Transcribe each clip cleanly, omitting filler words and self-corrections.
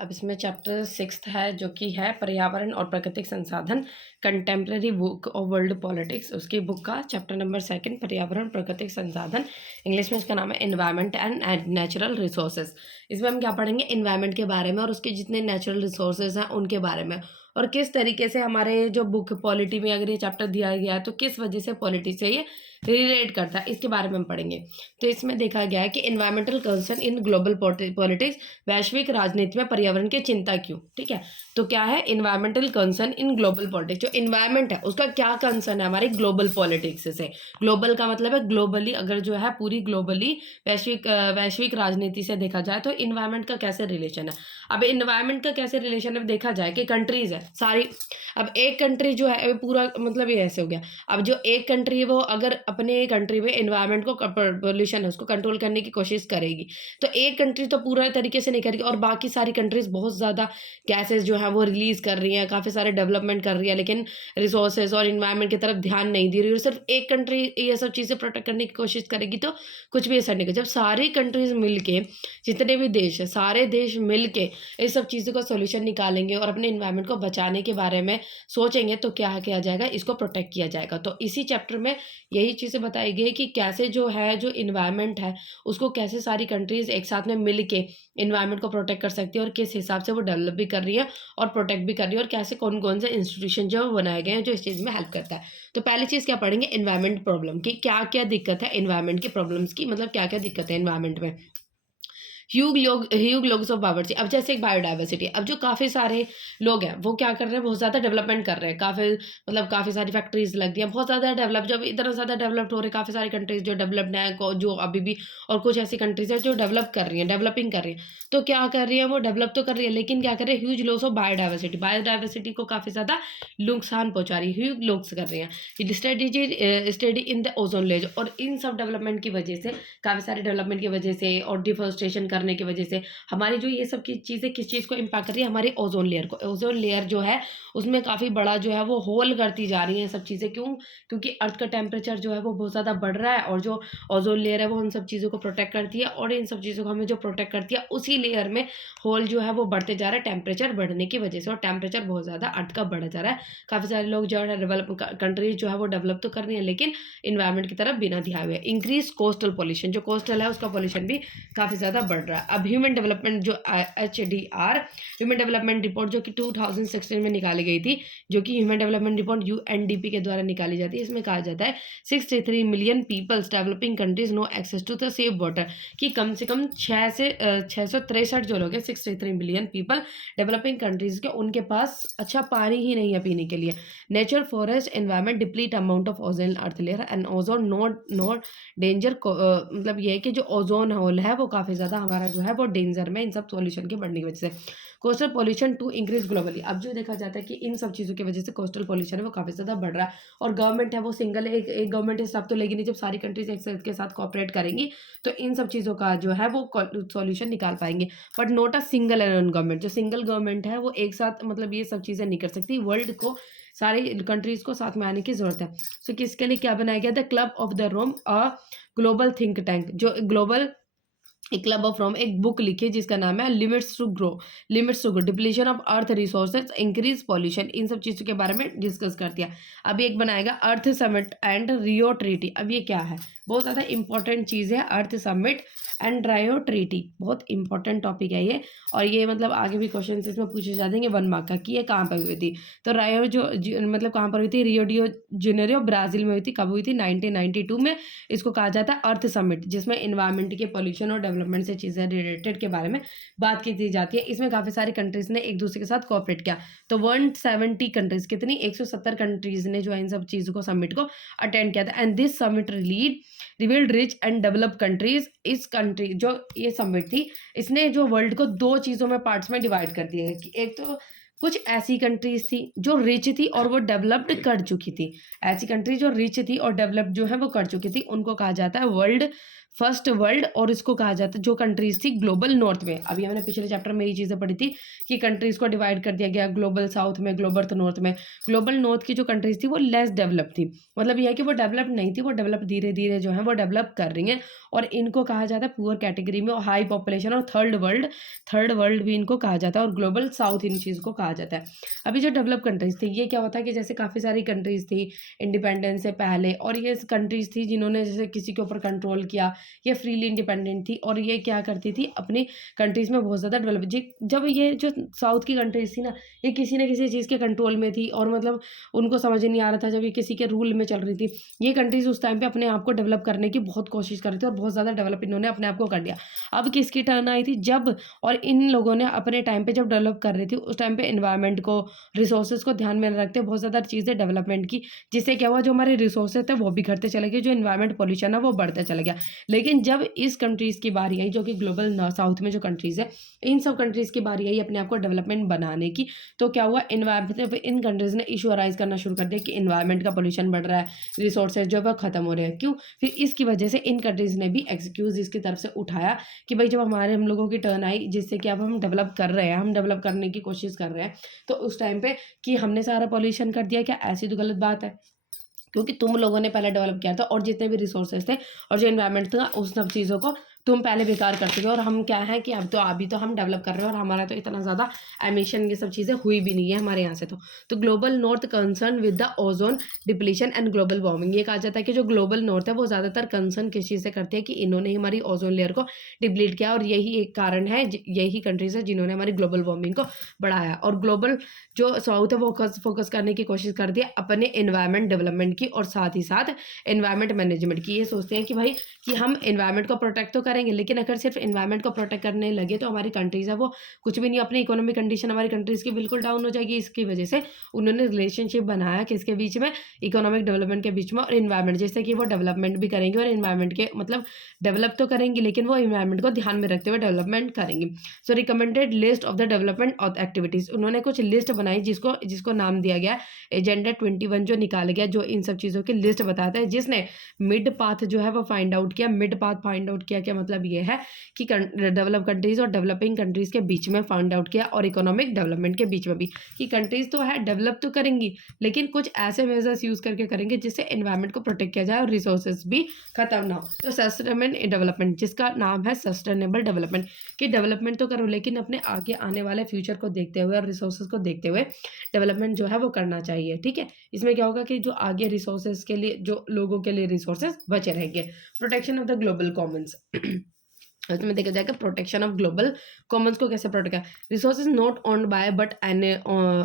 अब इसमें चैप्टर 6 है जो कि है पर्यावरण और प्राकृतिक संसाधन, contemporary book of world politics. उसकी बुक का चैप्टर नंबर 2 पर्यावरण प्राकृतिक संसाधन, इंग्लिश में इसका नाम है एनवायरनमेंट एंड नेचुरल रिसोर्सेज। इसमें हम क्या पढ़ेंगे, एनवायरनमेंट के बारे में और उसके जितने नेचुरल रिसोर्सेज हैं उनके बारे में, और किस तरीके से हमारे जो बुक पॉलिटी में अगर ये चैप्टर दिया गया है तो किस वजह से पॉलिटी से ये रिलेट करता है, इसके बारे में हम पढ़ेंगे। तो इसमें देखा गया है कि environmental concern in global politics, वैश्विक राजनीति में पर्यावरण की चिंता क्यों। ठीक है, तो क्या है environmental concern in global politics, जो एनवायरमेंट है उसका क्या कंसर्न है हमारे ग्लोबल पॉलिटिक्स से। ग्लोबल का मतलब है ग्लोबली, अगर जो है पूरी ग्लोबली वैश्विक राजनीति से देखा जाए तो एनवायरमेंट का कैसे रिलेशन है। अब एनवायरमेंट का कैसे रिलेशन है देखा जाए कि कंट्रीज है सारी, अब एक कंट्री जो है पूरा मतलब ये ऐसे हो गया। अब जो एक कंट्री है वो अगर अपने कंट्री में एनवायरनमेंट को पोल्यूशन है उसको कंट्रोल करने की कोशिश करेगी, तो एक कंट्री तो पूरा तरीके से नहीं करेगी और बाकी सारी कंट्रीज बहुत ज़्यादा गैसेस जो है वो रिलीज कर रही हैं, काफ़ी सारे डेवलपमेंट कर रही है, लेकिन रिसोर्सेज और इन्वायरमेंट की तरफ ध्यान नहीं दे रही, और सिर्फ एक कंट्री ये सब चीज़ें प्रोटेक्ट करने की कोशिश करेगी तो कुछ भी असर नहीं करेगा। जब सारी कंट्रीज मिल के, जितने भी देश है सारे देश मिल के इस सब चीज़ों का सोल्यूशन निकालेंगे और अपने इन्वायरमेंट को बचाने के बारे में सोचेंगे तो क्या किया जाएगा, इसको प्रोटेक्ट किया जाएगा। तो इसी चैप्टर में यही चीज़ें बताई गई कि कैसे जो है जो इन्वायरमेंट है उसको कैसे सारी कंट्रीज़ एक साथ में मिल के इन्वायरमेंट को प्रोटेक्ट कर सकती है और किस हिसाब से वो डेवलप भी कर रही है और प्रोटेक्ट भी कर रही है, और कैसे कौन कौन से इंस्टीट्यूशन जो बनाए गए हैं जो इस चीज़ में हेल्प करता है। तो पहली चीज़ क्या पढ़ेंगे, इन्वायरमेंट प्रॉब्लम की क्या क्या दिक्कत है, इन्वायरमेंट की प्रॉब्लम्स की मतलब क्या क्या दिक्कत है इन्वायरमेंट में। ह्यूग लोग्स ऑफ पॉवर्टी, अब जैसे एक बायोडाइवर्सिटी, अब जो काफ़ी सारे लोग हैं वो क्या कर रहे हैं, बहुत ज़्यादा डेवलपमेंट कर रहे हैं, काफ़ी सारी फैक्ट्रीज लग रही हैं, बहुत ज़्यादा डेवलप, जब इतना ज़्यादा डेवलप्ड हो रहे हैं काफ़ी सारी कंट्रीज जो डेवलप्ड हैं जो अभी भी, और कुछ ऐसी कंट्रीज हैं जो डेवलप कर रही हैं, डेवलपिंग कर रही हैं। तो क्या कर रही है वो डेवलप तो कर रही है लेकिन क्या कर रही है, ह्यूज लॉस ऑफ बायोडाइवर्सिटी को काफ़ी ज़्यादा नुकसान पहुंचा रही है, ह्यूज लॉस कर रही है। Study in the ozone layer, और इन सब डेवलपमेंट की वजह से, काफ़ी सारे डेवलपमेंट की वजह से और डिफोरेस्टेशन करने की वजह से हमारी जो ये सब की चीज़ें किस चीज़ को इम्पैक्ट कर रही है, हमारी ओजोन लेयर को। ओजोन लेयर जो है उसमें काफ़ी बड़ा जो है वो होल करती जा रही है सब चीज़ें, क्यों, क्योंकि अर्थ का टेम्परेचर जो है वो बहुत ज़्यादा बढ़ रहा है, और जो ओजोन लेयर है वो उन सब चीज़ों को प्रोटेक्ट करती है, और इन सब चीज़ों को हमें जो प्रोटेक्ट करती है उसी लेयर में होल जो है वो बढ़ते जा रहा है टेम्परेचर बढ़ने की वजह से, और टेम्परेचर बहुत ज़्यादा अर्थ का बढ़ जा रहा है। काफ़ी सारे लोग जो है डेवलप कंट्रीज जो है वो डेवलप तो कर रही है लेकिन इन्वायरमेंट की तरफ बिना ध्यान हुए। इंक्रीज कोस्टल पॉल्यूशन, जो कोस्टल है उसका पॉल्यूशन भी काफ़ी ज़्यादा बढ़ रहा है। अब ह्यूमन डेवलपमेंट जो HDR ह्यूमन डेवलपमेंट रिपोर्ट जो कि 2016 में निकाली गई थी, जो कि ह्यूमन डेवलपमेंट रिपोर्ट UNDP के द्वारा निकाली जाती है, इसमें कहा जाता है 63 million peoples developing countries no access to the safe water, कि कम से कम 663 जो लोग हैं, 63 मिलियन पीपल डेवलपिंग कंट्रीज के, उनके पास अच्छा पानी ही नहीं है पीने के लिए। Nature, forest, environment deplete amount of ozone earth layer and ozone note danger, मतलब ये है कि जो ओजोन होल है वो काफ़ी ज़्यादा हमारा जो है वो डेंजर में इन सब सॉल्यूशन के बढ़ने की वजह से। Coastal pollution to increase globally, अब जो देखा जाता है कि इन सब चीज़ों की वजह से कोस्टल पॉल्यूशन है वो काफ़ी ज़्यादा बढ़ रहा है, और गवर्नमेंट है वो सिंगल एक गवर्नमेंट स्टेप तो लेगी नहीं, जब सारी कंट्रीज एक साथ के साथ कॉपरेट करेंगी तो इन सब चीज़ों का जो है वो सॉल्यूशन निकाल पाएंगे। But not a single and government, जो सिंगल गवर्नमेंट है वो एक साथ मतलब ये सब चीज़ें नहीं कर सकती, वर्ल्ड को सारी कंट्रीज को साथ में आने की जरूरत है। सो किसके लिए क्या बनाया गया था, club of the Rome a global think tank, जो ग्लोबल एक क्लब ऑफ रोम एक बुक लिखी जिसका नाम है limits to grow, depletion of earth resources, increase pollution, इन सब चीज़ों के बारे में डिस्कस कर दिया। अभी एक बनाएगा अर्थ समिट एंड रियो ट्रीटी। अब ये क्या है, बहुत ज़्यादा इंपॉर्टेंट चीज़ है, अर्थ समिट एंड रायो ट्रीटी, बहुत इंपॉर्टेंट टॉपिक है ये, और ये मतलब आगे भी क्वेश्चन इसमें पूछे जा देंगे 1 मार्क का कि ये कहाँ पर हुई थी। तो रायो मतलब कहाँ पर हुई थी, रियो डी जेनेरियो ब्राज़ील में हुई थी। कब हुई थी, 1992 में। इसको कहा जाता है अर्थ समिट, जिसमें इन्वायरमेंट के पॉल्यूशन और डेवलपमेंट से चीज़ें रिलेटेड के बारे में बात की जाती है। इसमें काफ़ी सारी कंट्रीज़ ने एक दूसरे के साथ कोऑपरेट किया। तो 170 कंट्रीज़, कितनी, 170 कंट्रीज़ ने जो है इन सब चीज़ों को समिट को अटेंड किया था। And this summit revealed rich and develop countries, इस कंट्री जो ये समिट थी इसने जो वर्ल्ड को 2 चीज़ों में पार्ट्स में डिवाइड कर दिया है, कि एक तो कुछ ऐसी कंट्रीज थी जो रिच थी और वो डेवलप्ड कर चुकी थी, ऐसी कंट्री जो रिच थी और डेवलप्ड जो है वो कर चुकी थी, उनको कहा जाता है वर्ल्ड फर्स्ट वर्ल्ड, और इसको कहा जाता है जो कंट्रीज थी ग्लोबल नॉर्थ में। अभी हमने पिछले चैप्टर में ये चीज़ें पढ़ी थी कि कंट्रीज को डिवाइड कर दिया गया ग्लोबल साउथ में, ग्लोबल नॉर्थ में। ग्लोबल नॉर्थ की जो कंट्रीज थी वो लेस डेवलप थी, मतलब यह है कि वो डेवलप नहीं थी, वो डेवलप धीरे धीरे जो है वो डेवलप कर रही हैं, और इनको कहा जाता है पुअर कैटेगरी में, और हाई पॉपुलेशन और थर्ड वर्ल्ड भी इनको कहा जाता है, और ग्लोबल साउथ इन चीज़ को कहा जाता है। अभी जो डेवलप कंट्रीज थी ये क्या होता है कि जैसे काफ़ी सारी कंट्रीज थी इंडिपेंडेंस से पहले, और ये कंट्रीज थी जिन्होंने जैसे किसी के ऊपर कंट्रोल किया, ये फ्रीली इंडिपेंडेंट थी, और ये क्या करती थी अपनी कंट्रीज में बहुत ज़्यादा डेवलप जब ये जो साउथ की कंट्रीज थी ना, ये किसी न किसी चीज़ के कंट्रोल में थी, और मतलब उनको समझ नहीं आ रहा था जब ये किसी के रूल में चल रही थी। ये कंट्रीज उस टाइम पे अपने आप को डेवलप करने की बहुत कोशिश कर रही थी, और बहुत ज़्यादा डेवलप इन्होंने अपने आप को कर लिया। अब किसकी टर्न आई थी, जब और इन लोगों ने अपने टाइम पे जब डेवलप कर रही थी उस टाइम पे एनवायरनमेंट को, रिसोर्सेज को ध्यान में रखते बहुत ज़्यादा चीज़ें डेवलपमेंट की, जिससे क्या हुआ जो हमारे रिसोर्सेज थे वो भी घटते चले गए, जो एनवायरनमेंट पोल्यूशन है वो बढ़ते चला गया। लेकिन जब इस कंट्रीज़ की बारी आई जो कि ग्लोबल साउथ में जो कंट्रीज़ है, इन सब कंट्रीज़ की बारी आई अपने आप को डेवलपमेंट बनाने की, तो क्या हुआ एनवायरनमेंट, इन कंट्रीज़ ने इशू अराइज करना शुरू कर दिया कि एनवायरनमेंट का पोल्यूशन बढ़ रहा है, रिसोर्सेज जो है ख़त्म हो रहे हैं। क्यों? फिर इसकी वजह से इन कंट्रीज़ ने भी एक्सक्यूज़ इसकी तरफ से उठाया कि भाई जब हम लोगों की टर्न आई, जिससे कि अब हम डेवलप कर रहे हैं, हम डेवलप करने की कोशिश कर रहे हैं, तो उस टाइम पे कि हमने सारा पॉल्यूशन कर दिया, क्या ऐसी तो गलत बात है? क्योंकि तुम लोगों ने पहले डेवलप किया था, और जितने भी रिसोर्सेज थे और जो एनवायरनमेंट था उस सब चीज़ों को तुम पहले बेकार कर चुके हो, और हम क्या है कि अब तो अभी तो हम डेवलप कर रहे हैं, और हमारा तो इतना ज़्यादा एमिशन ये सब चीज़ें हुई भी नहीं है हमारे यहाँ से। तो global north concern with the ozone depletion and global warming, ये कहा जाता है कि जो ग्लोबल नॉर्थ है वो ज़्यादातर कंसर्न किस चीज़ से करती है कि इन्होंने ही हमारी ओजोन लेयर को डिप्लीट किया, और यही एक कारण है, यही कंट्रीज है जिन्होंने हमारी ग्लोबल वार्मिंग को बढ़ाया। और ग्लोबल जो साउथ है वो फोकस करने की कोशिश करती है अपने एनवायरनमेंट डेवलपमेंट की, और साथ ही साथ एनवायरनमेंट मैनेजमेंट की। ये सोचते हैं कि भाई कि हम एनवायरनमेंट को प्रोटेक्ट तो करेंगे, लेकिन अगर सिर्फ एनवायरनमेंट को प्रोटेक्ट करने लगे तो हमारी कंट्रीज है वो कुछ भी नहीं, अपनी इकोनॉमिक कंडीशन हमारी कंट्रीज की बिल्कुल डाउन हो जाएगी। इसकी वजह से उन्होंने रिलेशनशिप बनाया किसके बीच में, इकोनॉमिक डेवलपमेंट के बीच में और एनवायरनमेंट, जैसे कि वो डेवलपमेंट भी करेंगे और एनवायरनमेंट के मतलब डेवलप तो करेंगे, लेकिन वो एनवायरनमेंट को ध्यान में रखते हुए डेवलपमेंट करेंगे। So recommended list of the development of activities, उन्होंने कुछ लिस्ट बनाई जिसको जिसको नाम दिया गया एजेंडा 21, जो निकाला गया, जो इन सब चीज़ों की लिस्ट बताता है, जिसने मिड पाथ जो है वो फाइंड आउट किया। मिड पाथ फाइंड आउट किया क्या मतलब ये है कि डेवलप कंट्रीज और डेवलपिंग कंट्रीज के बीच में फाइंड आउट किया, और इकोनॉमिक डेवलपमेंट के बीच में भी, कि कंट्रीज तो है डेवलप तो करेंगी, लेकिन कुछ ऐसे मेजर्स यूज करके करेंगे जिससे एनवायरनमेंट को प्रोटेक्ट किया जाए और रिसोर्सेज भी खत्म ना हो। तो सस्टेनेबल डेवलपमेंट, जिसका नाम है सस्टेनेबल डेवलपमेंट, कि डेवलपमेंट तो करो लेकिन अपने आगे आने वाले फ्यूचर को देखते हुए और रिसोर्सेज को देखते हुए डेवलपमेंट जो है वो करना चाहिए। ठीक है, इसमें क्या होगा कि जो आगे रिसोर्सेज के लिए, जो लोगों के लिए रिसोर्सेज बचे रहेंगे। Protection of the global Commons, इसमें देखा जाएगा प्रोटेक्शन ऑफ ग्लोबल कॉमन्स को कैसे प्रोटेक्ट है। Resources not owned by but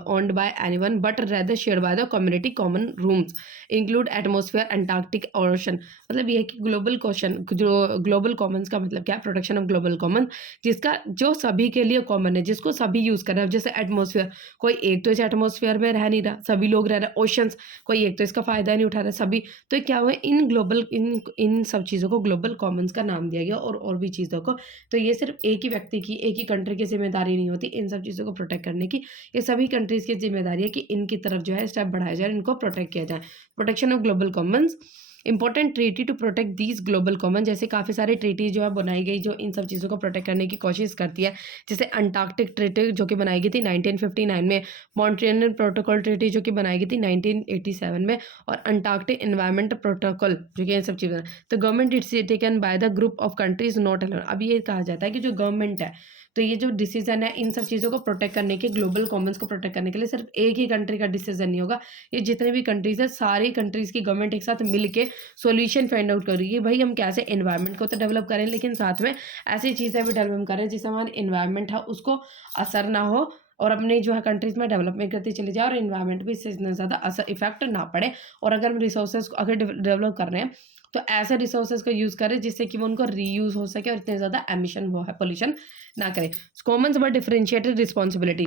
owned by anyone but rather shared by the community common rooms include atmosphere Antarctic ocean. मतलब ये है कि ग्लोबल क्वेश्चन, जो ग्लोबल कॉमन्स का मतलब क्या है, प्रोटेक्शन ऑफ ग्लोबल कॉमन, जिसका जो सभी के लिए कॉमन है, जिसको सभी यूज कर रहे हैं। जैसे एटमॉस्फेयर, कोई एक तो इस एटमॉस्फेयर में रह नहीं रहा, सभी लोग रह रहे हैं। ओशंस, कोई एक तो इसका फायदा नहीं उठा रहा, सभी। तो क्या हुआ, इन सब चीज़ों को ग्लोबल कॉमन्स का नाम दिया गया, और भी चीज़ों को। तो ये सिर्फ एक ही व्यक्ति की, एक ही कंट्री की जिम्मेदारी नहीं होती इन सब चीज़ों को प्रोटेक्ट करने की, ये सभी कंट्रीज़ की जिम्मेदारी है कि इनकी तरफ जो है स्टेप बढ़ाया जाए, इनको प्रोटेक्ट किया जाए। Protection of global commons, important treaty to protect these global common, जैसे काफ़ी सारे ट्रीटी जो है बनाई गई जो इन सब चीज़ों को प्रोटेक्ट करने की कोशिश करती है। जैसे अंटार्कटिक ट्रीटी जो कि बनाई गई थी 1959 में, मॉन्ट्रियल प्रोटोकॉल ट्रीटी जो कि बनाई गई थी 1987 में, और अंटार्कटिक एनवायरमेंट प्रोटोकॉल जो कि इन सब चीज़ें। तो government it's taken by the group of countries not alone. अब ये कहा जाता है कि जो गवर्नमेंट है, तो ये जो डिसीजन है इन सब चीज़ों को प्रोटेक्ट करने के, ग्लोबल कॉमन्स को प्रोटेक्ट करने के लिए सिर्फ एक ही कंट्री का डिसीजन नहीं होगा, ये जितने भी कंट्रीज है सारी कंट्रीज़ की गवर्नमेंट एक साथ मिल के सॉल्यूशन फाइंड आउट करेगी। भाई हम कैसे एनवायरनमेंट को तो डेवलप करें, लेकिन साथ में ऐसी चीज़ें भी डेवलप करें जिससे हमारा एनवायरनमेंट है उसको असर ना हो, और अपने जो है कंट्रीज़ में डेवलपमेंट करती चली जाए, और एनवायरनमेंट भी इससे इतना ज़्यादा असर इफेक्ट ना पड़े। और अगर हम रिसोर्सेज को अगर डेवलप कर रहे हैं तो ऐसे रिसोर्सेज को यूज़ करें जिससे कि वो उनको रीयूज़ हो सके और इतने ज़्यादा एमिशन वो है पोल्यूशन ना करें। कॉमन्स बट डिफरेंशिएटेड रिस्पॉन्सिबिलिटी,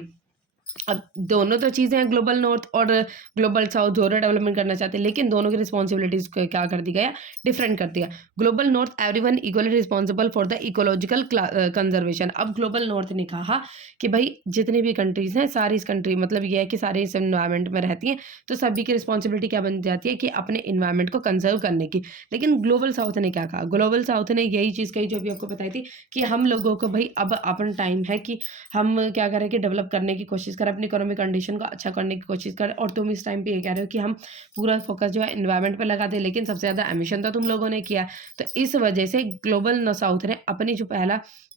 अब दोनों तो चीज़ें हैं, ग्लोबल नॉर्थ और ग्लोबल साउथ दोनों डेवलपमेंट करना चाहते हैं, लेकिन दोनों की रिस्पॉन्सिबिलिटीज़ को क्या कर दिया गया, डिफरेंट कर दिया। Global north everyone equally responsible for the ecological conservation. अब ग्लोबल नॉर्थ ने कहा कि भाई जितनी भी कंट्रीज़ हैं सारी इस कंट्री मतलब ये है कि सारी इस एनवायरनमेंट में रहती हैं, तो सभी की रिस्पॉन्सिबिलिटी क्या बन जाती है कि अपने एनवायरनमेंट को कंजर्व करने की। लेकिन ग्लोबल साउथ ने क्या कहा, ग्लोबल साउथ ने यही चीज़ कही जो अभी आपको बताई थी कि हम लोगों को भाई अब अपन टाइम है कि हम क्या करें कि डेवलप करने की कोशिश करें, अपनी इकोनॉमिक कंडीशन को अच्छा करने की कोशिश करें। और तुम इस टाइम पे ये कह रहे हो कि हम पूरा फोकस जो है एनवायरनमेंट पे लगा दें, लेकिन सबसे ज़्यादा एमिशन तो तुम लोगों ने किया। तो इस वजह से ग्लोबल साउथ ने अपनी जो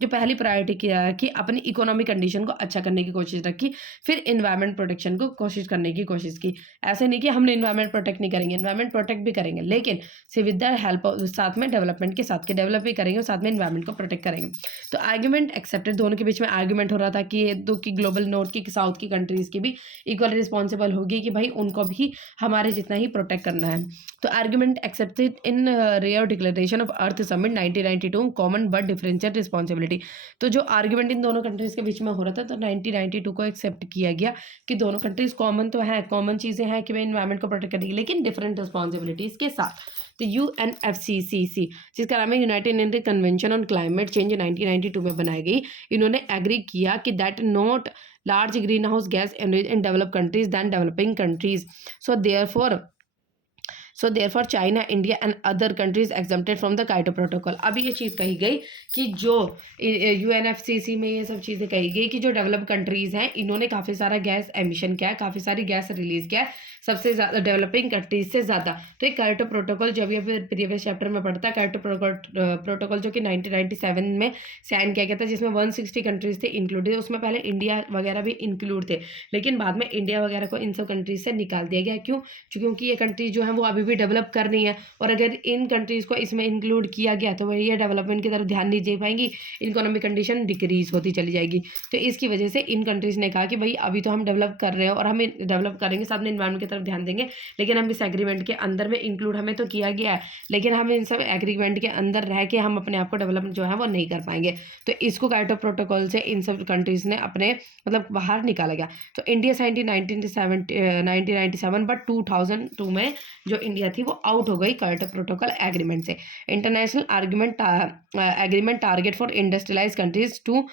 पहली प्रायोरिटी किया है कि अपनी इकोनॉमिक कंडीशन को अच्छा करने की कोशिश रखी, फिर एनवायरनमेंट प्रोटेक्शन को कोशिश करने की कोशिश की। ऐसे नहीं कि हमने एनवायरनमेंट प्रोटेक्ट नहीं करेंगे, एनवायरनमेंट प्रोटेक्ट भी करेंगे, लेकिन से विद द हेल्प साथ में डेवलपमेंट के साथ के डेवलप भी करेंगे और साथ में एनवायरनमेंट को प्रोटेक्ट करेंगे। तो आर्ग्यूमेंट एक्सेप्टेड, दोनों के बीच में आर्ग्यूमेंट हो रहा था कि ये दो की ग्लोबल नॉर्थ की साउथ की कंट्रीज़ की भी इक्वल रिस्पॉन्सिबल होगी कि भाई उनको भी हमारे जितना ही प्रोटेक्ट करना है। तो argument accepted in rear declaration of earth summit 1992 common but differential responsibility. तो जो आर्ग्यूमेंट इन दोनों कंट्रीज़ के बीच में हो रहा था, तो 1992 को एक्सेप्ट किया गया कि दोनों कंट्रीज़ कॉमन तो हैं, कॉमन चीज़ें हैं कि भाई एनवायरनमेंट को प्रोटेक्ट करेंगी, लेकिन डिफरेंट रिस्पॉन्सिबिलिटीज़ के साथ। तो यूएनएफसीसीसी, जिसका नाम है United nation convention on climate change, 1992 में बनाई गई, इन्होंने एग्री किया कि that not large greenhouse gas emitted in developed countries than developing countries. So therefore China, India and other countries exempted from the Kyoto Protocol. अभी ये चीज़ कही गई कि जो यूएनएफसीसी में ये सब चीज़ें कही गई कि जो डेवलप कंट्रीज़ हैं इन्होंने काफ़ी सारा गैस एमिशन किया है, काफ़ी सारी गैस रिलीज़ किया है, सबसे ज़्यादा डेवलपिंग कंट्रीज से ज़्यादा। तो एक कायोटो प्रोटोकॉल जो भी अभी प्रीवियस चैप्टर में पढ़ता है, कायोटो प्रोटोकॉल जो कि 1997 में साइन किया गया था, जिसमें 160 कंट्रीज थे इंक्लूडेड। उसमें पहले इंडिया वगैरह भी इंक्लूड थे, लेकिन बाद में इंडिया वगैरह को इन सब कंट्रीज से निकाल दिया गया। क्यों? क्योंकि ये कंट्रीज जो है वो अभी भी डेवलप कर रही हैं, और अगर इन कंट्रीज़ को इसमें इंक्लूड किया गया तो ये डेवलपमेंट की तरफ ध्यान नहीं दे पाएंगी, इकोनॉमिक कंडीशन डिक्रीज होती चली जाएगी। तो इसकी वजह से इन कंट्रीज़ ने कहा कि भाई अभी तो हम डेवलप कर रहे हैं और हम डेवलप करेंगे, साथ में इन्वायरमेंट की तरफ ध्यान देंगे, लेकिन हम इस एग्रीमेंट के अंदर में इंक्लूड हमें तो किया गया है, लेकिन हम इन सब एग्रीमेंट के अंदर रह के हम अपने आप को डेवलप जो है वो नहीं कर पाएंगे। तो इसको कायोटो प्रोटोकॉल से इन सब कंट्रीज़ ने अपने मतलब बाहर निकाला गया। तो इंडिया साइन 1997, बट 2002 में जो इंडिया थी वो आउट हो गई कायोटो प्रोटोकॉल एग्रीमेंट से। International agreement target for industrialise countries to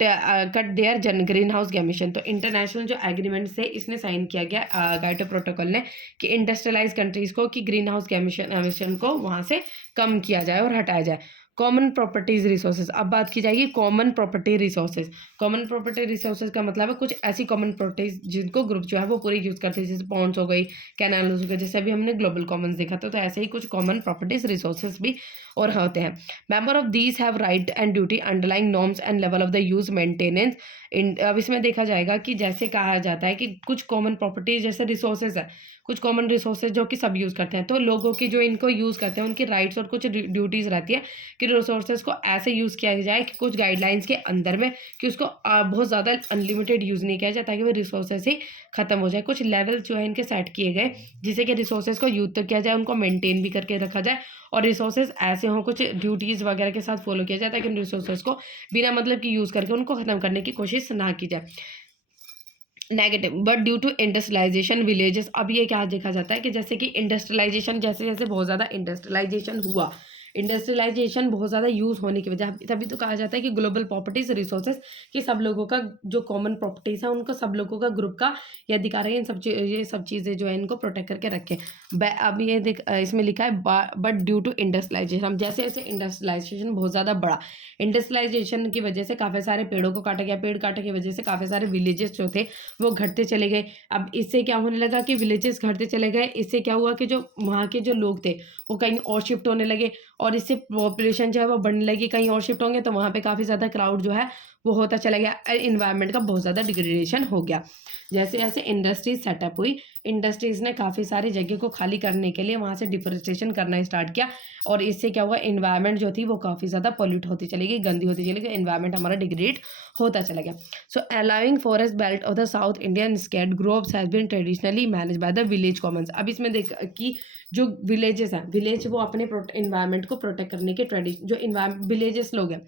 cut their greenhouse emission. तो इंटरनेशनल जो एग्रीमेंट से इसने साइन किया गया कायोटो प्रोटोकॉल ने कि इंडस्ट्रियलाइज कंट्रीज़ को कि ग्रीन हाउस एमिशन को वहाँ से कम किया जाए और हटाया जाए। कॉमन प्रॉपर्टीज रिसोर्सेज, अब बात की जाएगी common property resources. Common property resources का मतलब है कुछ ऐसी कॉमन प्रॉपर्टीज जिनको ग्रुप जो है वो पूरी यूज़ करते हैं, जैसे पॉन्ड्स हो गई, कैनाल हो गए, जैसे अभी हमने ग्लोबल कॉमन्स देखा था, तो ऐसे ही कुछ कॉमन प्रॉपर्टीज रिसोर्सेज भी और होते हैं। Member of these have right and duty underlying norms and level of the use maintenance. अब इसमें देखा जाएगा कि जैसे कहा जाता है कि कुछ कॉमन प्रॉपर्टीज जैसे रिसोर्सेज है, कुछ कॉमन रिसोर्सेज जो कि सब यूज़ करते हैं, तो लोगों की जो इनको यूज़ करते हैं उनकी राइट्स और कुछ ड्यूटीज़ रहती है कि रिसोर्सेज को ऐसे यूज़ किया जाए कि कुछ गाइडलाइंस के अंदर में, कि उसको बहुत ज़्यादा अनलिमिटेड यूज़ नहीं किया जाए ताकि वो रिसोर्सेज ही खत्म हो जाए। कुछ लेवल जो है इनके सेट किए गए जिससे कि रिसोर्सेज को यूज तो किया जाए, उनको मेंटेन भी करके रखा जाए, और रिसोर्सेज ऐसे हों कुछ ड्यूटीज़ वगैरह के साथ फॉलो किया जाए ताकि रिसोर्सेज को बिना मतलब कि यूज़ करके उनको ख़त्म करने की कोशिश ना की जाए। Negative, but due to industrialisation villages, अब ये क्या देखा जाता है कि जैसे कि इंडस्ट्रियलाइजेशन जैसे जैसे बहुत ज़्यादा इंडस्ट्रियलाइजेशन हुआ, इंडस्ट्रियलाइजेशन बहुत ज़्यादा यूज़ होने की वजह, तभी तो कहा जाता है कि ग्लोबल प्रॉपर्टीज रिसोर्सेज कि सब लोगों का जो कॉमन प्रॉपर्टीज़ है उनको सब लोगों का ग्रुप का ये अधिकार है, ये सब चीज़ें जो है इनको प्रोटेक्ट करके रखें। अब ये देख इसमें लिखा है बट ड्यू टू इंडस्ट्रियलाइजेशन, हम जैसे जैसे इंडस्ट्रियलाइजेशन बहुत ज़्यादा बढ़ा, इंडस्ट्रियलाइजेशन की वजह से काफ़ी सारे पेड़ों को काटा गया, पेड़ काटे की वजह से काफ़ी सारे विलेजेस जो थे वो घटते चले गए। अब इससे क्या होने लगा कि विलेजेस घटते चले गए, इससे क्या हुआ कि जो वहाँ के जो लोग थे वो कहीं और शिफ्ट होने लगे, और इससे पॉपुलेशन जो है वो बढ़ने लगी, कहीं और शिफ्ट होंगे तो वहाँ पे काफ़ी ज़्यादा क्राउड जो है वो होता चला गया, इन्वायरमेंट का बहुत ज़्यादा डिग्रेडेशन हो गया। जैसे जैसे इंडस्ट्रीज सेटअप हुई, इंडस्ट्रीज़ ने काफ़ी सारी जगह को खाली करने के लिए वहाँ से डिफोरेस्टेशन करना स्टार्ट किया, और इससे क्या हुआ, इन्वायरमेंट जो थी वो काफ़ी ज़्यादा पॉल्यूट होती चली गई, गंदी होती चली गई, इन्वायरमेंट हमारा डिग्रेड होता चला गया। So allowing forest belt of the South Indian skate groves has been traditionally manage by the village commons. अब इसमें देख कि जो विलेजेस हैं, विलेज वो अपने इन्वायरमेंट को प्रोटेक्ट करने के जो विलेजेस लोग हैं,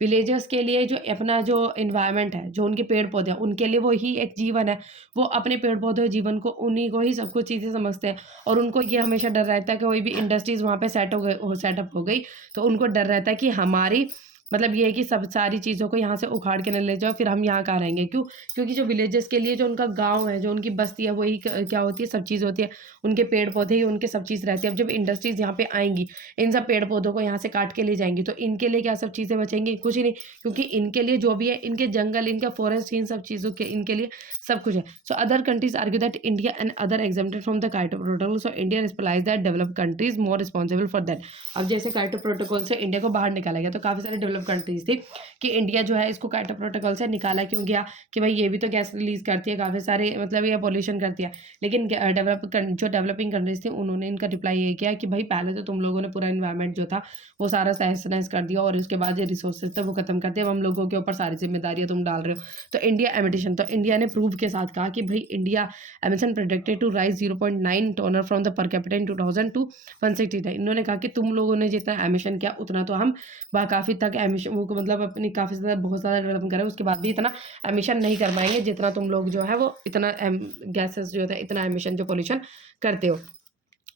विलेजर्स के लिए जो अपना जो एनवायरनमेंट है, जो उनके पेड़-पौधे हैं, उनके लिए वो ही एक जीवन है। वो अपने पेड़-पौधे और जीवन को उन्हीं को ही सब कुछ चीज़ें समझते हैं और उनको ये हमेशा डर रहता है कि कोई भी इंडस्ट्रीज़ वहाँ पे सेटअप हो गई, तो उनको डर रहता है कि हमारी मतलब ये है कि सब सारी चीज़ों को यहाँ से उखाड़ के ना ले जाओ, फिर हम यहाँ कहाँ रहेंगे? क्यों? क्योंकि जो विलेजेस के लिए जो उनका गाँव है, जो उनकी बस्ती है, वही क्या होती है, सब चीज़ होती है। उनके पेड़-पौधे ही उनके सब चीज़ रहती है। अब जब इंडस्ट्रीज़ यहाँ पे आएँगी, इन सब पेड़-पौधों को यहाँ से काट के ले जाएँगी, तो इनके लिए क्या सब चीज़ें बचेंगी? कुछ ही नहीं, क्योंकि इनके लिए जो भी है, इनके जंगल, इनका फॉरेस्ट, इन सब चीज़ों के इनके लिए सब कुछ है। So other countries argue that India and other exempted from the Kyoto protocol, so India replies that developed countries more responsible for that. अब जैसे काइटो प्रोटोकॉल से इंडिया को बाहर निकाला गया, तो काफ़ी सारी डेवलप्ड कंट्रीज़ थी कि इंडिया जो है इसको काइटो प्रोटोकॉल से निकाला क्यों गया कि भाई ये भी तो गैस रिलीज़ करती है, काफ़ी सारे मतलब ये पॉल्यूशन करती है। लेकिन जो डेवलपिंग कंट्रीज़ थी, उन्होंने इनका रिप्लाई ये किया कि भाई पहले तो तुम लोगों ने पूरा एनवायरनमेंट जो था वो सारा तहस-नहस कर दिया और उसके बाद जो रिसोर्सेज़ थे वो खत्म कर दिया। अब हम लोगों के ऊपर सारी ज़िम्मेदारियाँ तुम डाल रहे हो। तो इंडिया ने प्रूव के साथ कहा कि भाई India emission predicted to rise 0.9 tonne from the per capita in 2000 to 169। इन्होंने कहा कि तुम लोगों ने जितना एमिशन किया उतना तो हम काफ़ी तक एमिशन वो मतलब अपनी काफ़ी ज़्यादा बहुत ज़्यादा डेवलपमेंट करें, उसके बाद भी इतना एमिशन नहीं कर पाएंगे जितना तुम लोग जो है वो इतना गैसेस जो होता है, इतना एमिशन जो पोल्यूशन करते हो।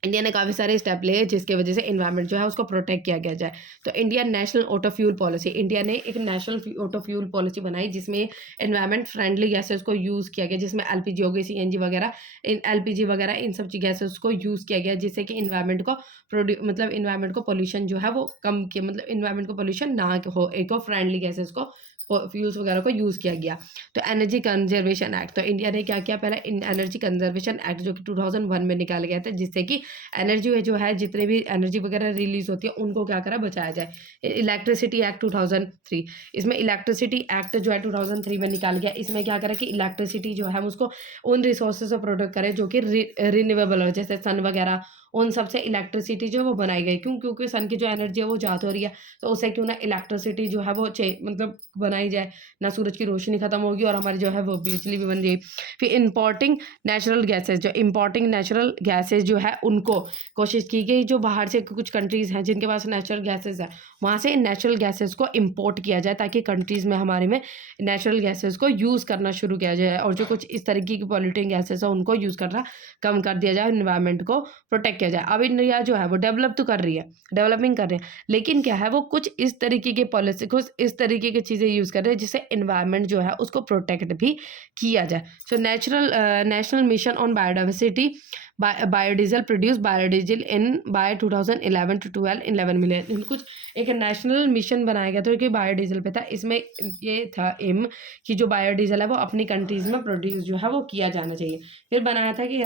इंडिया ने काफ़ी सारे स्टेप लिए जिसकी वजह से एनवायरनमेंट जो है उसको प्रोटेक्ट किया गया जाए। तो India national auto fuel policy, India ने एक नेशनल ऑटो फ्यूल पॉलिसी बनाई जिसमें एनवायरनमेंट फ्रेंडली गैसेस को यूज़ किया गया, जिसमें एलपीजी हो गई, सीएनजी वगैरह, इन सब गैसेस को यूज़ किया गया जिससे कि एनवायरनमेंट को मतलब एनवायरनमेंट को पोल्यूशन जो है वो कम किया, मतलब एनवायरनमेंट को पोल्यूशन ना हो, इको फ्रेंडली गैसेस को फ्यूल्स वगैरह को यूज़ किया गया। तो एनर्जी कंजर्वेशन एक्ट, तो इंडिया ने क्या किया, पहले एनर्जी कंजर्वेशन एक्ट जो कि 2001 में निकाला गया था जिससे कि एनर्जी जो है जितने भी एनर्जी वगैरह रिलीज होती है उनको क्या करा, बचाया जाए। इलेक्ट्रिसिटी एक्ट 2003, इसमें इलेक्ट्रिसिटी एक्ट जो है 2003 में निकाल गया। इसमें क्या करा कि इलेक्ट्रिसिटी जो है हम उसको उन रिसोर्सेज से प्रोड्यूस करें जो कि रिन्यूएबल हो, जैसे सन वगैरह, उन सब से इलेक्ट्रिसिटी जो है वो बनाई गई। क्यों? क्योंकि सन की जो एनर्जी है वो ज़्यादा हो रही है, तो उससे क्यों ना इलेक्ट्रिसिटी जो है वो मतलब बनाई जाए, ना सूरज की रोशनी खत्म होगी और हमारी जो है वो बिजली भी बन जाएगी। फिर इंपोर्टिंग नेचुरल गैसेज जो है उनको कोशिश की गई, जो बाहर से कुछ कंट्रीज़ हैं जिनके पास नेचुरल गैसेज है, वहाँ से नेचुरल गैसेज को इम्पोर्ट किया जाए ताकि कंट्रीज़ में हमारे में नेचुरल गैसेज को यूज़ करना शुरू किया जाए और जो कुछ इस तरीके की पॉल्यूटिंग गैसेज है उनको यूज़ करना कम कर दिया जाए, एनवायरनमेंट को प्रोटेक्ट किया जाए। अब इंडिया जो है वो डेवलप तो कर रही है, डेवलपिंग कर रही है, लेकिन क्या है वो कुछ इस तरीके की पॉलिसी, कुछ इस तरीके की चीज़ें यूज़ कर रहे हैं जिससे एनवायरनमेंट जो है उसको प्रोटेक्ट भी किया जाए। So national mission on biodiversity, biodiesel produce biodiesel in by 2011 to 11 million, कुछ एक नेशनल मिशन बनाया गया था कि बायोडीजल पे था। इसमें ये था एम कि जो बायोडीजल है वो अपनी कंट्रीज़ में प्रोड्यूस जो है वो किया जाना चाहिए। फिर बनाया था कि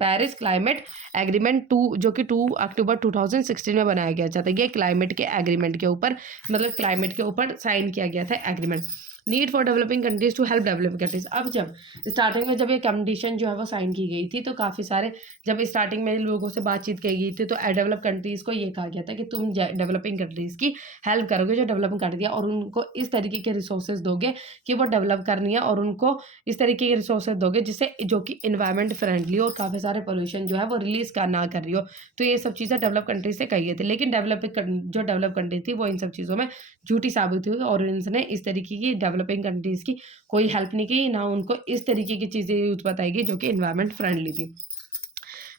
पेरिस क्लाइमेट एग्रीमेंट 2 जो कि 2 अक्टूबर 2016 में बनाया गया था। ये क्लाइमेट के एग्रीमेंट के ऊपर, मतलब क्लाइमेट के ऊपर साइन किया गया था agreement. Need for developing countries to help developing countries, अब जब स्टार्टिंग में जब ये कंडीशन जो है वो साइन की गई थी तो काफ़ी सारे, जब स्टार्टिंग में लोगों से बातचीत की गई थी तो डेवलप कंट्रीज़ को ये कहा गया था कि तुम डेवलपिंग कंट्रीज़ की हेल्प करोगे जो डेवलपिंग कंट्री है और उनको इस तरीके के रिसोर्सेज दोगे कि वो डेवलप करनी है और उनको इस तरीके के रिसोर्सेज दोगे जिससे जो कि इन्वायरमेंट फ्रेंडली हो और काफ़ी सारे पोल्यूशन जो है वो रिलीज़ ना कर रही हो। तो ये सब चीज़ें डेवलप कंट्रीज से कही थी, लेकिन जो डेवलप कंट्री थी वो इन सब चीज़ों में झूठी साबित हुई और इनने इस तरीके की डेवलपिंग कंट्रीज़ की कोई हेल्प नहीं की, ना उनको इस तरीके की चीज़ें यूज़ बताई गई जो कि एनवायरनमेंट फ्रेंडली थी।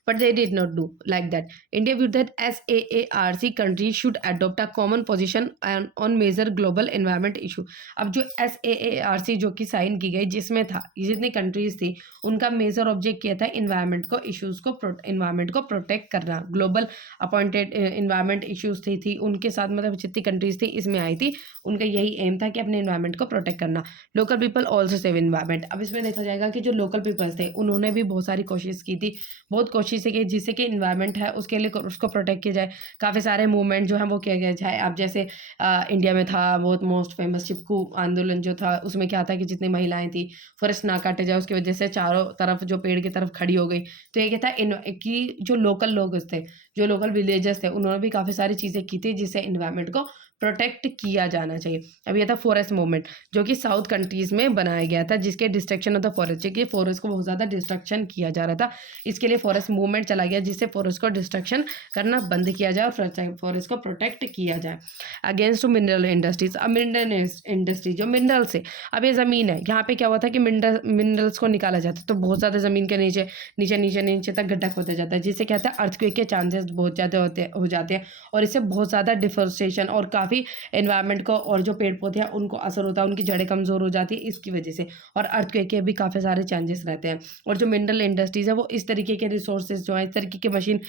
But they did not do like that. India viewed that SAARC countries should adopt a common position on major global environment issue. अब जो SAARC जो कि साइन की गई जिसमें था जितनी कंट्रीज थी उनका मेजर ऑब्जेक्ट किया था इन्वायरमेंट को इश्यूज को इन्वायरमेंट को प्रोटेक्ट करना। ग्लोबल अपॉइंटेड इन्वायरमेंट इश्यूज थी उनके साथ, मतलब जितनी कंट्रीज थी इसमें आई थी, उनका यही एम था कि अपने इन्वायरमेंट को प्रोटेक्ट करना। Local people also save environment, अब इसमें देखा जाएगा कि जो लोकल पीपल्स थे उन्होंने भी बहुत सारी कोशिश की थी, बहुत कोशिश से कि जिससे कि इन्वायरमेंट है उसके लिए उसको प्रोटेक्ट किया जाए। काफ़ी सारे मूवमेंट जो हैं वो किया गया जाए। अब जैसे इंडिया में था बहुत मोस्ट फेमस चिपकू आंदोलन जो था, उसमें क्या था कि जितनी महिलाएं थी फॉरेस्ट ना काटे जाए उसकी वजह से चारों तरफ जो पेड़ की तरफ खड़ी हो गई। तो ये क्या था कि जो लोकल लोग थे, जो लोकल विलेजर्स थे, उन्होंने भी काफ़ी सारी चीज़ें की थी जिससे इन्वायरमेंट को प्रोटेक्ट किया जाना चाहिए। अब ये था फॉरेस्ट मूवमेंट जो कि साउथ कंट्रीज़ में बनाया गया था, जिसके डिस्ट्रक्शन ऑफ द फॉरेस्ट, कि फॉरेस्ट को बहुत ज़्यादा डिस्ट्रक्शन किया जा रहा था, इसके लिए फॉरेस्ट मूवमेंट चला गया जिससे फॉरेस्ट को डिस्ट्रक्शन करना बंद किया जाए और फॉरेस्ट को प्रोटेक्ट किया जाए। अगेंस्ट मिनरल इंडस्ट्रीज, अब मिनरल इंडस्ट्री जो मिनरल्स है, अब ये ज़मीन है, यहाँ पे क्या हुआ था कि मिनरल्स को निकाला जाता है तो बहुत ज़्यादा ज़मीन के नीचे नीचे नीचे नीचे तक गड्ढा होता जाता है, जिससे क्या होता है अर्थक्वेक के चांसेस बहुत ज़्यादा हो जाते हैं और इससे बहुत ज़्यादा डिफोरेस्टेशन और काफ़ी एनवायरनमेंट को और जो पेड़ पौधे हैं उनको असर होता है, उनकी जड़ें कमज़ोर हो जाती है इसकी वजह से, और अर्थक्वेक के भी काफ़ी सारे चांसेस रहते हैं। और जो मिनरल इंडस्ट्रीज़ है वो इस तरीके के रिसोर्सेज जो है, इस तरीके की मशीन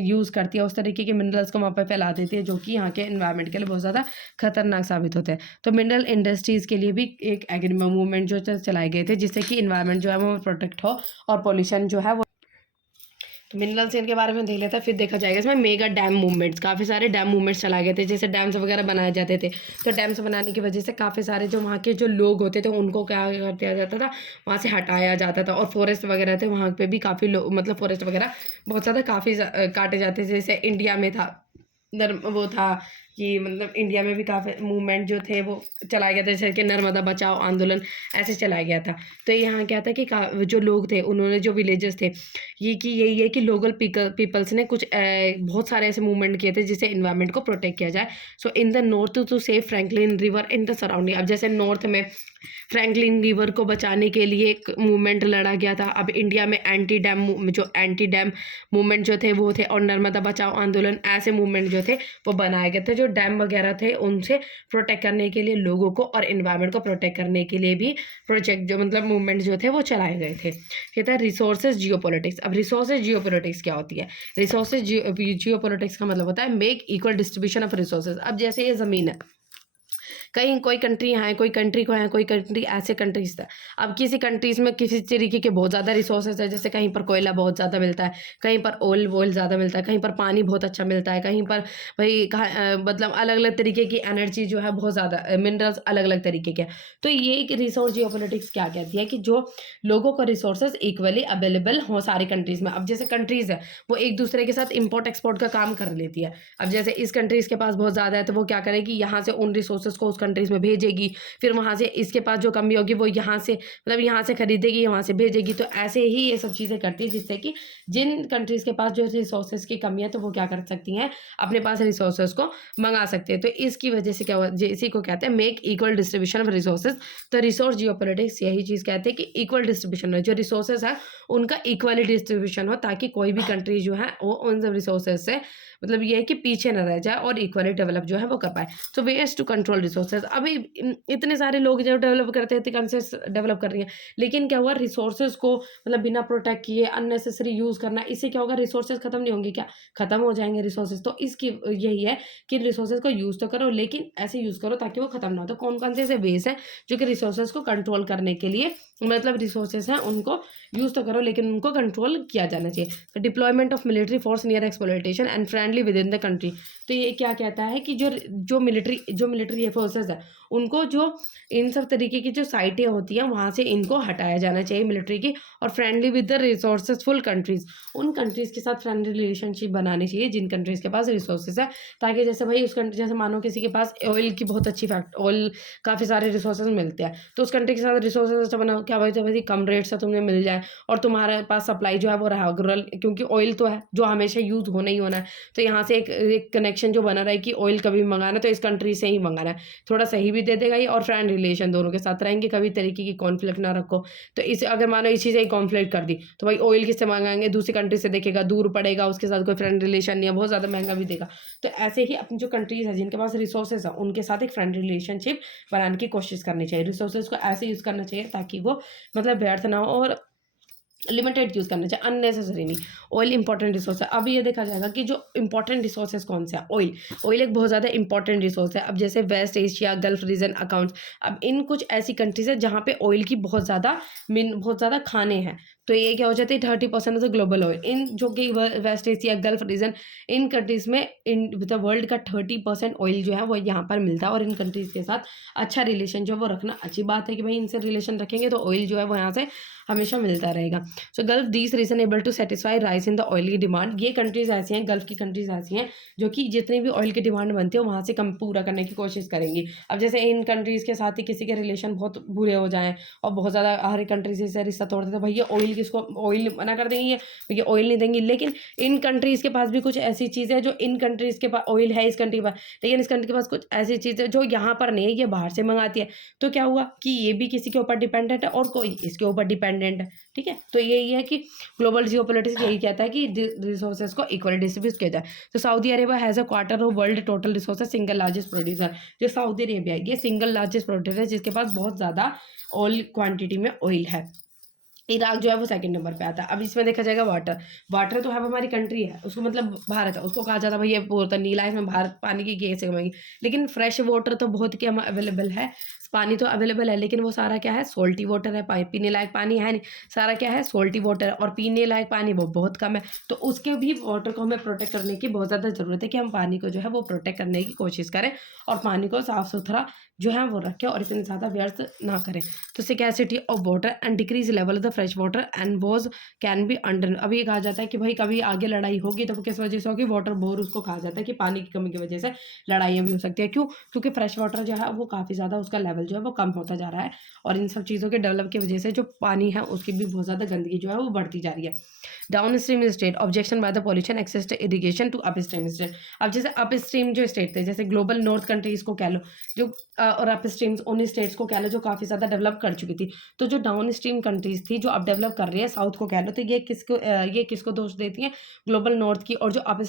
यूज़ करती है, उस तरीके के मिनरल्स को वहाँ पर फैला देती है जो कि यहाँ के एनवायरनमेंट के लिए बहुत ज़्यादा खतरनाक साबित होते हैं। तो मिनरल इंडस्ट्रीज़ के लिए भी एक मूवमेंट जो चलाए गए थे जिससे कि इन्वायरमेंट जो है वो प्रोटेक्ट हो और पॉल्यूशन जो है वो। तो मिनरल्स इनके बारे में देख लेते हैं, फिर देखा जाएगा इसमें मेगा डैम मूवमेंट्स, काफ़ी सारे डैम मूवमेंट्स चलाए गए थे, जैसे डैम्स वगैरह बनाए जाते थे। तो डैम्स बनाने की वजह से काफ़ी सारे जो वहाँ के जो लोग होते थे उनको क्या कर दिया जाता था, वहाँ से हटाया जाता था, और फॉरेस्ट वगैरह थे वहाँ पे भी काफ़ी लोग, मतलब फॉरेस्ट वगैरह बहुत ज़्यादा काफ़ी काटे जाते थे। जैसे इंडिया में था वो था कि मतलब इंडिया में भी काफ़ी मूवमेंट जो थे वो चलाया गया था, जैसे कि नर्मदा बचाओ आंदोलन ऐसे चलाया गया था। तो यहाँ क्या था कि जो लोग थे उन्होंने, जो विलेजेस थे, यही है कि लोकल पीपल्स ने कुछ बहुत सारे ऐसे मूवमेंट किए थे जिससे इन्वायरमेंट को प्रोटेक्ट किया जाए। So in the north to save Franklin river in the surrounding, अब जैसे नॉर्थ में फ्रैंकलिन रिवर को बचाने के लिए एक मूवमेंट लड़ा गया था। अब इंडिया में एंटी डैम मूवमेंट जो थे वो थे, और नर्मदा बचाओ आंदोलन, ऐसे मूवमेंट जो थे वो बनाए गए थे जो डैम वगैरह थे उनसे प्रोटेक्ट करने के लिए लोगों को, और इन्वायरमेंट को प्रोटेक्ट करने के लिए भी प्रोजेक्ट जो मतलब मूवमेंट जो थे वो चलाए गए थे। फिर था रिसोर्सेज जियोपॉलिटिक्स। अब रिसोर्सेज जियोपॉलिटिक्स क्या होती है? रिसोर्सेज जियोपॉलिटिक्स का मतलब होता है make equal distribution of resources. अब जैसे ये ज़मीन है, कहीं कोई कंट्री है, कोई कंट्री को है, कोई कंट्री ऐसे कंट्रीज है। अब किसी कंट्रीज़ में किसी तरीके के बहुत ज़्यादा रिसोर्सेज है, जैसे कहीं पर कोयला बहुत ज़्यादा मिलता है, कहीं पर ऑयल ज़्यादा मिलता है, कहीं पर पानी बहुत अच्छा मिलता है, कहीं पर भाई मतलब अलग अलग तरीके की एनर्जी जो है बहुत ज़्यादा, मिनरल्स अलग अलग तरीके के। तो ये एक रिसोर्स जियोपॉलिटिक्स क्या कहती है कि जो लोगों को रिसोर्सेज इक्वली अवेलेबल हो सारी कंट्रीज़ में। अब जैसे कंट्रीज़ है वो एक दूसरे के साथ इम्पोर्ट एक्सपोर्ट का काम कर लेती है। अब जैसे इस कंट्रीज़ के पास बहुत ज़्यादा है तो वो क्या करेगी, यहाँ से उन रिसोर्सेज को कंट्रीज़ में भेजेगी, फिर वहाँ से इसके पास जो कमी होगी वो यहाँ से मतलब यहाँ से खरीदेगी, वहाँ से भेजेगी। तो ऐसे ही ये सब चीज़ें करती है जिससे कि जिन कंट्रीज़ के पास जो रिसोर्सेज की कमी है तो वो क्या कर सकती हैं, अपने पास रिसोर्सेज को मंगा सकते हैं। तो इसकी वजह से क्या हुआ, इसी को कहते हैं make equal distribution of resources. तो रिसोर्स जियोपॉलिटिक्स यही चीज़ कहते हैं कि इक्वल डिस्ट्रीब्यूशन है, जो रिसोर्सेज है उनका इक्वली डिस्ट्रीब्यूशन हो, ताकि कोई भी कंट्री जो है वो उन सब रिसोर्सेज से मतलब ये है कि पीछे न रह जाए और इक्वली डेवलप जो है वो कर पाए। सो वेज टू कंट्रोल रिसोर्सेज। अभी इतने सारे लोग जो डेवलप करते हैं कंसेस डेवलप कर रही हैं, लेकिन क्या हुआ, रिसोर्सेज को मतलब बिना प्रोटेक्ट किए अननेसेसरी यूज़ करना, इससे क्या होगा, रिसोर्सेज खत्म नहीं होंगे, क्या खत्म हो जाएंगे रिसोर्सेज। तो इसकी यही है कि रिसोर्सेज को यूज़ तो करो लेकिन ऐसे यूज़ करो ताकि वो खत्म ना हो। तो कौन कौन से ऐसे वेज हैं जो कि रिसोर्सेज को कंट्रोल करने के लिए मतलब रिसोर्सेज हैं उनको यूज़ तो करो लेकिन उनको कंट्रोल किया जाना चाहिए। तो deployment of military force near exploitation and friendly with in the country. तो ये क्या कहता है कि जो मिलिट्री फोर्सेज है उनको जो इन सब तरीके की जो साइटें होती हैं वहाँ से इनको हटाया जाना चाहिए मिलिट्री की, और friendly with the resourceful countries, उन कंट्रीज़ के साथ फ्रेंडली रिलेशनशिप बनानी चाहिए जिन कंट्रीज़ के पास रिसोर्सेज है, ताकि जैसे भाई उस कंट्री, जैसे मानो किसी के पास ऑयल की बहुत अच्छी ऑयल काफ़ी सारे रिसोर्सेज मिलते हैं तो उस कंट्री के साथ रिसोर्सेज अच्छा बनाओ, क्या भाई, तो भाई कम रेट से तुम्हें मिल जाए और तुम्हारे पास सप्लाई जो है वो रहा, क्योंकि ऑयल तो है जो हमेशा यूज़ होना ही होना है। तो यहाँ से एक कनेक्शन जो बना रहा है कि ऑयल कभी भी मंगाना तो इस कंट्री से ही मंगाना है, थोड़ा सही भी दे देगा ये, और फ्रेंड रिलेशन दोनों के साथ रहेंगे, कभी तरीके की कॉन्फ्लिक्ट ना रखो। तो इसे अगर मानो इसी से ही कॉन्फ्लिक्ट कर दी तो भाई ऑयल किससे मंगाएंगे, दूसरी कंट्री से, देखेगा दूर पड़ेगा, उसके साथ कोई फ्रेंड रिलेशन नहीं है, बहुत ज़्यादा महंगा भी देगा। तो ऐसे ही अपनी जो कंट्रीज है जिनके पास रिसोर्सेज है उनके साथ एक फ्रेंड रिलेशनशिप बनाने की कोशिश करनी चाहिए। रिसोर्सेज को ऐसे यूज़ करना चाहिए ताकि वो मतलब व्यर्थ ना हो और लिमिटेड यूज़ करना चाहिए, अननेसेसरी नहीं। ऑयल इंपॉर्टेंट रिसोर्स है। अब ये देखा जाएगा कि जो इंपॉर्टेंट रिसोर्सेज कौन से हैं, ऑयल एक बहुत ज़्यादा इंपॉर्टेंट रिसोर्स है। अब जैसे West Asia, Gulf region accounts, अब इन कुछ ऐसी कंट्रीज है जहाँ पे ऑयल की बहुत ज़्यादा खाने हैं। तो ये क्या हो जाती है 30% of the global oil in जो कि वेस्ट एशिया गल्फ रीजन, इन कंट्रीज़ में इन द वर्ल्ड का 30% ऑयल जो है वो यहाँ पर मिलता है। और इन कंट्रीज़ के साथ अच्छा रिलेशन जो है वो रखना अच्छी बात है कि भाई इनसे रिलेशन रखेंगे तो ऑयल जो है वो यहाँ से हमेशा मिलता रहेगा। So gulf these region able to satisfy rise in the oil की डिमांड। ये कंट्रीज़ ऐसी हैं, गल्फ की कंट्रीज़ ऐसी हैं जो कि जितनी भी ऑयल की डिमांड बनती है वहाँ से कम पूरा करने की कोशिश करेंगी। अब जैसे इन कंट्रीज़ के साथ ही किसी के रिलेशन बहुत बुरे हो जाएँ और बहुत ज़्यादा हर एक कंट्री से रिश्ता तोड़ देते, तो भैया ऑयल किसको, ऑयल मना कर देंगी, भैया ऑयल नहीं देंगी। लेकिन इन कंट्रीज़ के पास भी कुछ ऐसी चीज़ें हैं जो इन कंट्रीज़ के पास ऑयल है इस कंट्री के पास, लेकिन इस कंट्री के पास कुछ ऐसी चीज़ें जो यहाँ पर नहीं है, ये बाहर से मंगाती है। तो क्या हुआ कि ये भी किसी के ऊपर डिपेंडेंट है और कोई इसके ऊपर डिपेंडेंट है। ठीक है, तो यही है कि ग्लोबल जियोपॉलिटिक्स यही कहता है कि रिसोर्सेज को इक्वली डिस्ट्रीब्यूट किया जाए। तो Saudi Arabia has a quarter of world total resources, single largest producer. जो सऊदी अरेबिया है ये सिंगल लार्जेस्ट प्रोड्यूसर है जिसके पास बहुत ज़्यादा ऑयल क्वांटिटी में ऑयल है। इराक जो है वो सेकंड नंबर पे आता है। अब इसमें देखा जाएगा वाटर, वाटर तो है हमारी कंट्री है, उसको मतलब भारत है, उसको कहा जाता है भाई ये वो होता नीला है, इसमें भारत पानी की कैसे कमाएंगे। लेकिन फ्रेश वाटर तो बहुत कम अवेलेबल है, पानी तो अवेलेबल है लेकिन वो सारा क्या है सोल्टी वाटर है, पीने लायक पानी है नहीं, सारा क्या है सोल्टी वाटर है और पीने लायक पानी वो बहुत कम है। तो उसके भी वाटर को हमें प्रोटेक्ट करने की बहुत ज़्यादा ज़रूरत है कि हम पानी को जो है वो प्रोटेक्ट करने की कोशिश करें और पानी को साफ़ सुथरा जो है वो रखें और इतने ज़्यादा व्यर्थ ना करें। तो scarcity of water and decrease level of the fresh water and was can be under. अब ये कहा जाता है कि भाई कभी आगे लड़ाई होगी तो वो किस वजह से होगी, वाटर बोर उसको कहा जाता है कि पानी की कमी की वजह से लड़ाइयाँ भी हो सकती है। क्यों? क्योंकि फ्रेश वाटर जो है वो काफ़ी ज़्यादा उसका लेवल जो है वो कम होता जा रहा है और इन सब चीज़ों के डेवलप की वजह से जो पानी है उसकी भी बहुत ज़्यादा गंदगी जो है वो बढ़ती जा रही है। Downstream state objection by the pollution access to irrigation to upstream state. अब जैसे अप स्ट्रीम जो स्टेट थे जैसे ग्लोबल नॉर्थ कंट्रीज को कह लो जो और अप स्ट्रीम्स उन स्टेट्स को कह लो जो काफ़ी ज़्यादा डेवलप कर चुकी थी। तो जो डाउन स्ट्रीम कंट्रीज थी जो अब डेवलप कर रही है साउथ को कह लो, तो ये किसको दोष देती हैं, ग्लोबल नॉर्थ की। और जो अप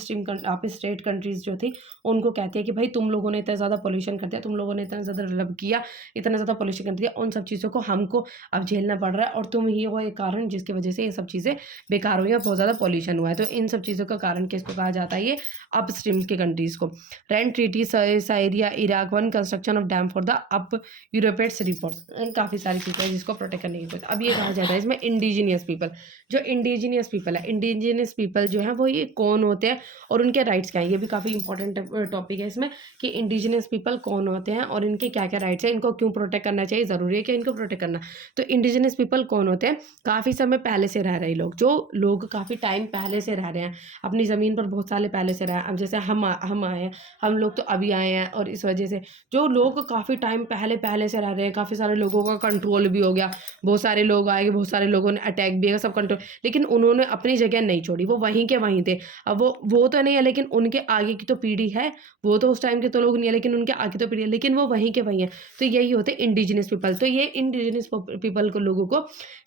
स्टेट कंट्रीज जो थी उनको कहती है कि भाई तुम लोगों ने इतना ज़्यादा पोल्यूशन कर दिया, तुम लोगों ने इतना ज़्यादा डेवलप किया, इतना ज़्यादा पोल्यूशन कर दिया, उन सब चीज़ों को हमको अब झेलना पड़ रहा है और तुम ही हो एक कारण जिसकी वजह से ये सब चीज़ें बेकार हुई है, बहुत ज़्यादा पॉल्यूशन हुआ है। तो इन सब चीज़ों का कारण किसको कहा जाता है, ये अप स्ट्रीम के कंट्रीज़ को। Rent treaty, Syria, Iraq one, construction of dam for the up Euphrates reports, काफ़ी सारी चीज़ें हैं जिसको प्रोटेक्ट करने की कोशिश। अब ये कहा जाता है इसमें इंडिजीनियस पीपल, जो इंडिजीनियस पीपल है, इंडिजीनियस पीपल जो है वो ये कौन होते हैं और उनके राइट्स क्या हैं, ये भी काफ़ी इंपॉर्टेंट टॉपिक है इसमें कि इंडिजीनियस पीपल कौन होते हैं और इनके क्या क्या राइट्स हैं, इनको क्यों प्रोटेक्ट करना चाहिए, ज़रूरी है कि इनको प्रोटेक्ट करना। तो इंडिजीनियस पीपल कौन होते हैं, काफ़ी समय पहले से रह रहे लोग, जो लोग काफ़ी टाइम पहले से रह रहे हैं अपनी ज़मीन पर, बहुत साल पहले से रहे हैं। अब जैसे हम आए हैं, हम लोग तो अभी आए हैं और इस वजह से जो लोग काफ़ी टाइम पहले से रह रहे हैं, काफ़ी सारे लोगों का कंट्रोल भी हो गया, बहुत सारे लोग आए, बहुत सारे लोगों ने अटैक भी किया, सब कंट्रोल, लेकिन उन्होंने अपनी जगह नहीं छोड़ी, वो वहीं के वहीं थे। अब वो तो नहीं है लेकिन उनके आगे की तो पीढ़ी है, वो तो उस टाइम के तो लोग नहीं है लेकिन उनके आगे तो पीढ़ी है, लेकिन वो वहीं के वहीं है। तो यही होते हैं इंडिजिनस पीपल। तो ये इंडिजिनस पीपल को लोगों को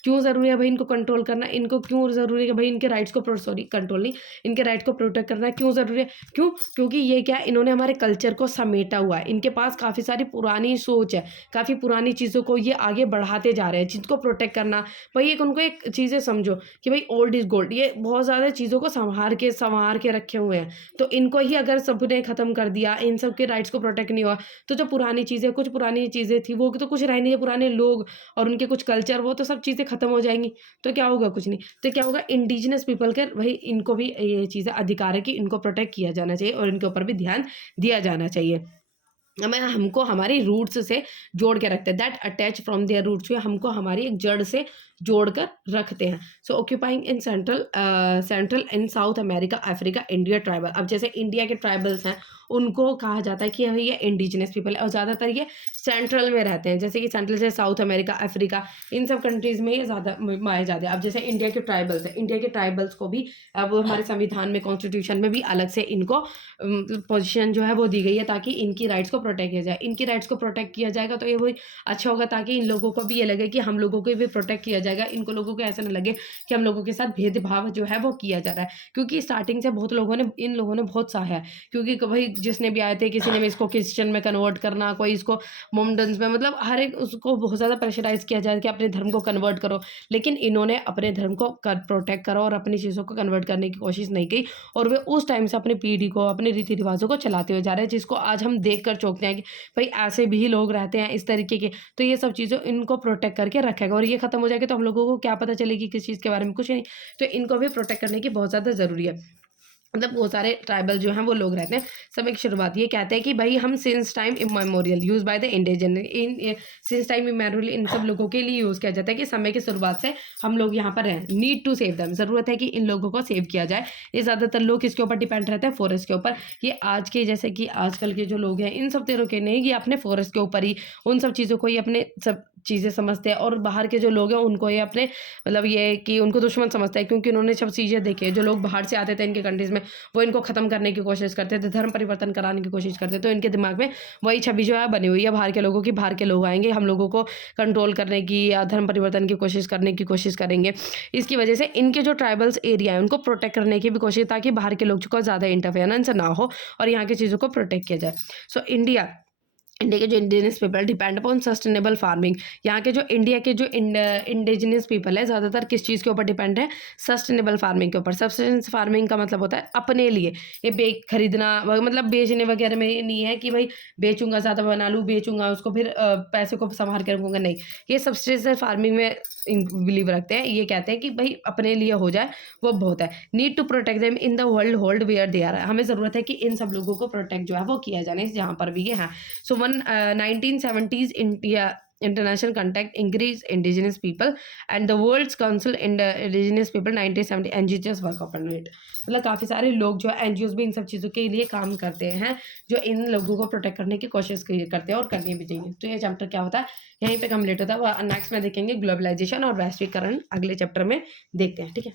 क्यों ज़रूरी है भाई इनको कंट्रोल करना, इनको क्यों ज़रूरी है भाई इनके राइट्स को कंट्रोल नहीं, इनके राइट को प्रोटेक्ट करना क्यों ज़रूरी है, क्यों? क्योंकि ये क्या है, इन्होंने हमारे कल्चर को समेटा हुआ है, इनके पास काफ़ी सारी पुरानी सोच है, काफ़ी पुरानी चीज़ों को ये आगे बढ़ाते जा रहे हैं, जिनको प्रोटेक्ट करना भाई एक उनको एक चीज़ें समझो कि भाई ओल्ड इज़ गोल्ड, ये बहुत ज़्यादा चीज़ों को संवार के रखे हुए हैं। तो इनको ही अगर सबने ख़त्म कर दिया, इन सब के राइट्स को प्रोटेक्ट नहीं हुआ, तो जो पुरानी चीज़ें, कुछ पुरानी चीज़ें थी वो तो कुछ रह नहीं है, पुराने लोग और उनके कुछ कल्चर वो तो सब चीज़ें ख़त्म हो जाएंगी। तो क्या होगा, कुछ नहीं। तो क्या होगा, इंडिजिनस पीपल के भाई इनको भी ये चीज़ें अधिकार है कि इनको प्रोटेक्ट किया जाना चाहिए और इनके ऊपर भी ध्यान दिया जाना चाहिए। हमें हमको हमारी रूट्स से जोड़ के रखते हैं, that attach from their roots, हमको हमारी एक जड़ से जोड़कर रखते हैं। So occupying in central in south America, Africa, India tribal. अब जैसे इंडिया के ट्राइबल्स हैं उनको कहा जाता है कि ये इंडिजिनस पीपल है और ज़्यादातर ये सेंट्रल में रहते हैं, जैसे कि सेंट्रल से साउथ अमेरिका, अफ्रीका, इन सब कंट्रीज़ में ये ज़्यादा पाए जाते हैं। अब जैसे इंडिया के ट्राइबल्स हैं, इंडिया के ट्राइबल्स को भी अब हमारे संविधान में, कॉन्स्टिट्यूशन में भी अलग से इनको पोजीशन जो है वो दी गई है ताकि इनकी राइट्स को प्रोटेक्ट किया जाए। इनकी राइट्स को प्रोटेक्ट किया जाएगा तो ये वही अच्छा होगा ताकि इन लोगों को भी ये लगे कि हम लोगों को भी प्रोटेक्ट किया जाएगा, इनको लोगों को ऐसा ना लगे कि हम लोगों के साथ भेदभाव जो है वो किया जा रहा है। क्योंकि स्टार्टिंग से बहुत लोगों ने, इन लोगों ने बहुत सहा है, क्योंकि भाई जिसने भी आए थे, किसी ने भी इसको क्रिश्चियन में कन्वर्ट करना, कोई इसको मोमडन्स में, मतलब हर एक उसको बहुत ज़्यादा प्रेशराइज किया जाए कि अपने धर्म को कन्वर्ट करो, लेकिन इन्होंने अपने धर्म को प्रोटेक्ट करो और अपनी चीज़ों को कन्वर्ट करने की कोशिश नहीं की और वे उस टाइम से अपनी पीढ़ी को, अपने रीति रिवाजों को चलाते हुए जा रहे हैं, जिसको आज हम देख कर चौंकते हैं कि भाई ऐसे भी लोग रहते हैं इस तरीके के। तो ये सब चीज़ों इनको प्रोटेक्ट करके रखेगा और ये खत्म हो जाएगा तो हम लोगों को क्या पता चलेगी किस चीज़ के बारे में, कुछ नहीं। तो इनको भी प्रोटेक्ट करने की बहुत ज़्यादा ज़रूरी है। मतलब बहुत सारे ट्राइबल जो हैं वो लोग रहते हैं। समय की शुरुआत ये कहते हैं कि भाई हम since time immemorial use by the since time immemorial इन सब लोगों के लिए यूज़ किया जाता है कि समय की शुरुआत से हम लोग यहाँ पर हैं। नीड टू सेव देम, ज़रूरत है कि इन लोगों को सेव किया जाए। ये ज़्यादातर लोग किसके ऊपर डिपेंड रहते हैं? फॉरेस्ट के ऊपर। ये आज के जैसे कि आजकल के जो लोग हैं इन सब चीज़ों के नहीं, ये अपने फॉरेस्ट के ऊपर ही उन सब चीज़ों को ही अपने सब चीज़ें समझते हैं, और बाहर के जो लोग हैं उनको ये अपने मतलब ये है कि उनको दुश्मन समझता है, क्योंकि उन्होंने सब चीज़ें देखी है। जो लोग बाहर से आते थे इनके कंट्रीज़ में, वो इनको ख़त्म करने की कोशिश करते थे, धर्म परिवर्तन कराने की कोशिश करते थे। तो इनके दिमाग में वही छवि जो है बनी हुई है बाहर के लोगों की, बाहर के लोग आएँगे हम लोगों को कंट्रोल करने की या धर्म परिवर्तन की कोशिश करने की कोशिश करेंगे। इसकी वजह से इनके जो ट्राइबल्स एरिया है उनको प्रोटेक्ट करने की भी कोशिश, ताकि बाहर के लोग को ज़्यादा इंटरफेरेंस ना हो और यहाँ की चीज़ों को प्रोटेक्ट किया जाए। सो इंडिया के जो indigenous people depend upon sustainable farming. यहाँ के जो इंडिया के जो इंडिजिनस पीपल है ज़्यादातर किस चीज़ के ऊपर डिपेंड है? सस्टेनेबल फार्मिंग के ऊपर। सस्टेनेंस फार्मिंग का मतलब होता है अपने लिए, ये खरीदना मतलब बेचने वगैरह में ये नहीं है कि भाई बेचूंगा, ज़्यादा बना लूँ, बेचूंगा उसको, फिर पैसे को संभाल के रखूँगा, नहीं। ये सस्टेनेंस फार्मिंग में बिलीव रखते हैं। ये कहते हैं कि भाई अपने लिए हो जाए वो बहुत है। Need to protect them in the world hold where they are, हमें ज़रूरत है कि इन सब लोगों को प्रोटेक्ट जो है वो किया जाए जहाँ पर भी ये हैं। So 1970s India International Contact Increase Indigenous People and the World's Council in the Indigenous People 1970 NGOs work upon it। मतलब काफ़ी सारे लोग जो है NGOs भी इन सब चीज़ों के लिए काम करते हैं, जो इन लोगों को प्रोटेक्ट करने की कोशिश करते हैं और करनी भी चाहिए। तो ये चैप्टर क्या होता है यहीं पे कंप्लीट होता है। नेक्स्ट में देखेंगे ग्लोबलाइजेशन और वैश्वीकरण, अगले चैप्टर में देखते हैं, ठीक है।